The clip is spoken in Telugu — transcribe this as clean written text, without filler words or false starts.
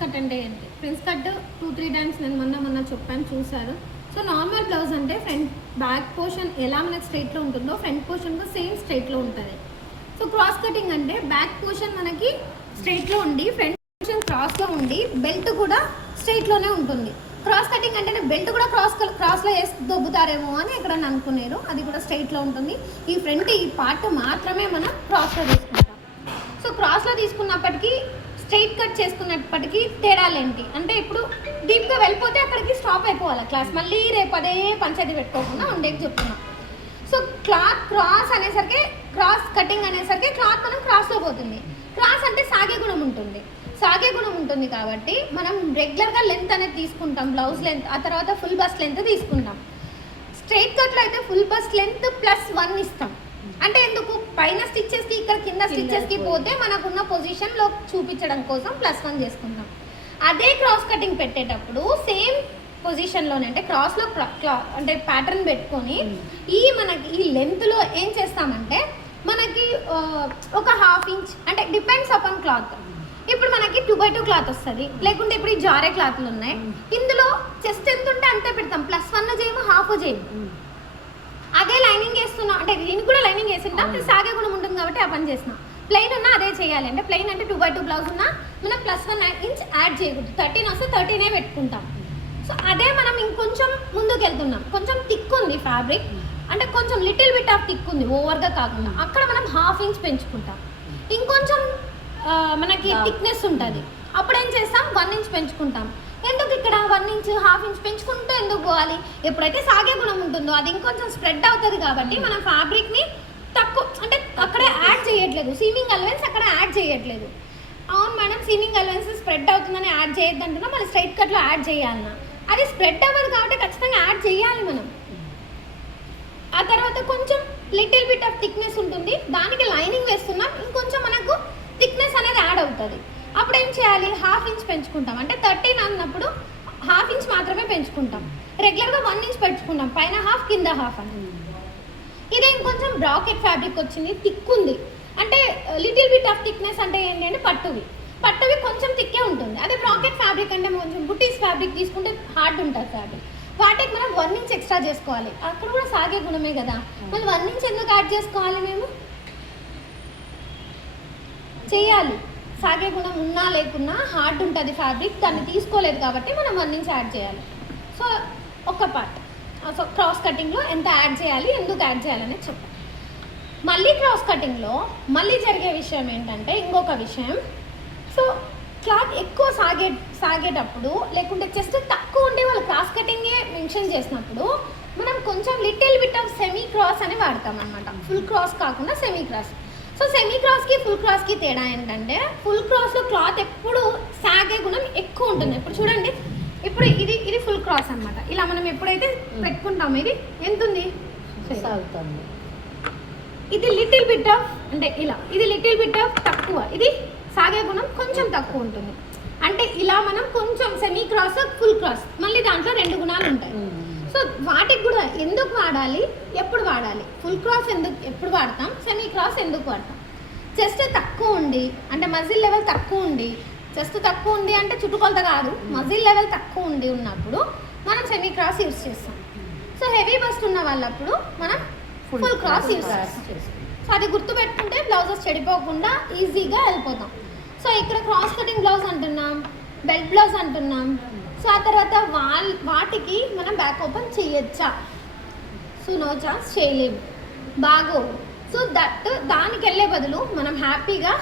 కట్ అంటే ఏంటి? ప్రిన్స్ కట్ 2-3 టైమ్స్ నేను మొన్న చెప్పాను, చూసారు. సో నార్మల్ బ్లౌజ్ అంటే ఫ్రంట్ బ్యాక్ పోర్షన్ ఎలా మనకు స్ట్రైట్లో ఉంటుందో ఫ్రంట్ పోర్షన్ కూడా సేమ్ స్ట్రైట్లో ఉంటుంది. సో క్రాస్ కటింగ్ అంటే బ్యాక్ పోర్షన్ మనకి స్ట్రైట్లో ఉండి ఫ్రంట్ పోర్షన్ క్రాస్లో ఉండి బెల్ట్ కూడా స్ట్రైట్లోనే ఉంటుంది. క్రాస్ కటింగ్ అంటే బెల్ట్ కూడా క్రాస్లో వేసి దొబ్బుతారేమో అని ఎక్కడన్నా అనుకున్నారు. అది కూడా స్ట్రైట్లో ఉంటుంది. ఈ ఫ్రంట్ ఈ పార్ట్ మాత్రమే మనం క్రాస్లో తీసుకుంటాం. సో క్రాస్లో తీసుకున్నప్పటికీ స్ట్రైట్ కట్ చేసుకున్నప్పటికీ తేడాలు ఏంటి అంటే, ఇప్పుడు డీప్గా వెళ్ళిపోతే అక్కడికి స్టాప్ అయిపోవాలి క్లాస్. మళ్ళీ రేపు అదే పంచాయతీ పెట్టుకోకుండా ఉండేకి చెప్తున్నాం. సో క్లాత్ క్రాస్ అనేసరికి, క్రాస్ కటింగ్ అనేసరికి క్లాత్ మనం క్రాస్లో పోతుంది. క్రాస్ అంటే సాగే గుణం ఉంటుంది. సాగే గుణం ఉంటుంది కాబట్టి మనం రెగ్యులర్గా లెంత్ అనేది తీసుకుంటాం, బ్లౌజ్ లెంత్. ఆ తర్వాత ఫుల్ బస్ట్ లెంత్ తీసుకుంటాం. స్ట్రైట్ కట్లో అయితే ఫుల్ బస్ట్ లెంత్ +1 ఇస్తాం. అంటే ఎందుకు, పైన స్టిచ్చెస్కి ఇక్కడ కింద స్టిచ్చెస్కి పోతే మనకున్న పొజిషన్లో చూపించడం కోసం +1 చేసుకుంటాం. అదే క్రాస్ కటింగ్ పెట్టేటప్పుడు సేమ్ పొజిషన్లోనే అంటే క్రాస్లో అంటే ప్యాటర్న్ పెట్టుకొని మనకి ఈ లెంత్లో ఏం చేస్తామంటే, మనకి ఒక 1/2 ఇంచ్ అంటే డిపెండ్స్ అపాన్ క్లాత్. ఇప్పుడు మనకి 2x2 క్లాత్ వస్తుంది, లేకుంటే ఇప్పుడు ఈ జారే క్లాత్లు ఉన్నాయి. ఇందులో చెస్ట్ ఎంత ఉంటే అంతే పెడతాం. +1 చేయము, 1/2 చేయము. అదే లైనింగ్ వేస్తున్నాం అంటే దీనికి కూడా లైనింగ్ వేసింటాం, సాగే గుణం ఉంటుంది కాబట్టి ఆ పని చేస్తున్నాం. ప్లెయిన్ ఉన్నా అదే చేయాలి. అంటే ప్లెయిన్ అంటే 2x2 బ్లౌజ్ ఉన్నా మనం +1 ఇంచ్ యాడ్ చేయకూడదు. 13 వస్తే 13 పెట్టుకుంటాం. సో అదే మనం ఇంకొంచెం ముందుకు వెళ్తున్నాం. కొంచెం థిక్ ఉంది ఫ్యాబ్రిక్, అంటే కొంచెం లిటిల్ బిట్ ఆఫ్ థిక్ ఉంది, ఓవర్గా కాకుండా. అక్కడ మనం 1/2 ఇంచ్ పెంచుకుంటాం. ఇంకొంచెం మనకి థిక్నెస్ ఉంటుంది, అప్పుడు ఏం చేస్తాం 1 ఇంచ్ పెంచుకుంటాం. ఎందుకు ఇక్కడ 1 ఇంచ్ 1/2 ఇంచ్ పెంచుకుంటూ ఎందుకు పోవాలి? ఎప్పుడైతే సాగే గుణం ఉంటుందో అది ఇంకొంచెం స్ప్రెడ్ అవుతుంది కాబట్టి మనం ఫ్యాబ్రిక్ని తక్కువ అంటే అక్కడ యాడ్ చేయట్లేదు. సీమింగ్ అలవెన్స్ అక్కడ యాడ్ చేయట్లేదు. అవును మేడం, సీమింగ్ అలవెన్స్ స్ప్రెడ్ అవుతుందని యాడ్ చేయొద్దంటున్నా, మళ్ళీ స్ట్రైట్ కట్లో యాడ్ చేయాలన్నా. అది స్ప్రెడ్ అవ్వదు కాబట్టి ఖచ్చితంగా యాడ్ చేయాలి మనం. ఆ తర్వాత కొంచెం లిటిల్ బిట్ ఆఫ్ థిక్నెస్ ఉంటుంది, దానికి లైనింగ్ వేస్తున్నాం, ఇంకొంచెం మనకు థిక్నెస్ అనేది యాడ్ అవుతుంది. అప్పుడు ఏం చేయాలి, 1/2 ఇంచ్ పెంచుకుంటాం. అంటే 13 అన్నప్పుడు 1/2 ఇంచ్ మాత్రమే పెంచుకుంటాం. రెగ్యులర్గా 1 ఇంచ్ పెంచుకుంటాం, పైన 1/2 కింద 1/2 అని. ఇదే ఇంకొంచెం బ్రాకెట్ ఫ్యాబ్రిక్ వచ్చింది, థిక్ ఉంది. అంటే లిటిల్ బిట్ ఆఫ్ థిక్నెస్ అంటే ఏంటి అంటే పట్టువి కొంచెం థిక్కే ఉంటుంది. అదే బ్రాకెట్ ఫ్యాబ్రిక్ అంటే కొంచెం బుటీస్ ఫ్యాబ్రిక్ తీసుకుంటే హార్డ్ ఉంటుంది ఫ్యాబ్రిక్. వాటికి మనం 1 ఇంచ్ ఎక్స్ట్రా చేసుకోవాలి. అక్కడ కూడా సాగే గుణమే కదా, మళ్ళీ 1 ఇంచ్ ఎందుకు యాడ్ చేసుకోవాలి? మేము చేయాలి. సాగే గుణం ఉన్నా లేకున్నా హార్డ్ ఉంటుంది ఫ్యాబ్రిక్, దాన్ని తీసుకోలేదు కాబట్టి మనం 1 ఇంచ్ యాడ్ చేయాలి. సో ఒక పార్ట్. సో క్రాస్ కటింగ్లో ఎంత యాడ్ చేయాలి, ఎందుకు యాడ్ చేయాలనేది చెప్పాలి. మళ్ళీ క్రాస్ కటింగ్లో మళ్ళీ జరిగే విషయం ఏంటంటే, ఇంకొక విషయం. సో క్లాత్ ఎక్కువ సాగేటప్పుడు, లేకుంటే చెస్ట్ తక్కువ ఉండే వాళ్ళు క్రాస్ కటింగే మెన్షన్ చేసినప్పుడు మనం కొంచెం little bit of semi cross అని వాడతాం అనమాట. ఫుల్ క్రాస్ కాకుండా సెమీ క్రాస్. సో సెమీ క్రాస్కి ఫుల్ క్రాస్కి తేడా ఏంటంటే, ఫుల్ క్రాస్లో క్లాత్ ఎప్పుడు సాగే గుణం ఎక్కువ ఉంటుంది. ఇప్పుడు చూడండి, ఇప్పుడు ఇది ఫుల్ క్రాస్ అనమాట. ఇలా మనం ఎప్పుడైతే పెట్టుకుంటామో ఇది ఎంత ఉంది, ఇది లిటిల్ బిట్ ఆఫ్ అంటే ఇలా, ఇది లిటిల్ బిట్ ఆఫ్ తక్కువ, ఇది సాగే గుణం కొంచెం తక్కువ ఉంటుంది. అంటే ఇలా మనం కొంచెం సెమీ క్రాస్, ఫుల్ క్రాస్, మళ్ళీ దాంట్లో 2 గుణాలు ఉంటాయి. సో వాటికి కూడా ఎందుకు వాడాలి, ఎప్పుడు వాడాలి, ఫుల్ క్రాస్ ఎందుకు ఎప్పుడు వాడతాం, సెమీ క్రాస్ ఎందుకు వాడతాం? చెస్ట్ తక్కువ ఉండి అంటే మజిల్ లెవెల్ తక్కువ ఉండి, చెస్ట్ తక్కువ ఉంది అంటే చుట్టుకొలత కాదు, మజిల్ లెవెల్ తక్కువ ఉండి ఉన్నప్పుడు మనం సెమీ క్రాస్ యూజ్ చేస్తాం. సో హెవీ బస్ట్ ఉన్న వాళ్ళప్పుడు మనం ఫుల్ క్రాస్ యూజ్ చేస్తాం. సో అది గుర్తుపెట్టుకుంటే బ్లౌజెస్ చెడిపోకుండా ఈజీగా వెళ్ళిపోతాం. సో ఇక్కడ క్రాస్ కటింగ్ బ్లౌజ్ అంటున్నాం, బెల్ట్ బ్లౌజ్ అంటున్నాం. సో ఆ తర్వాత వాటికి మనం బ్యాక్ ఓపెన్ చేయొచ్చా? సో నో ఛాన్స్, చేయలేము, బాగోవు. సో దానికి వెళ్ళే బదులు మనం హ్యాపీగా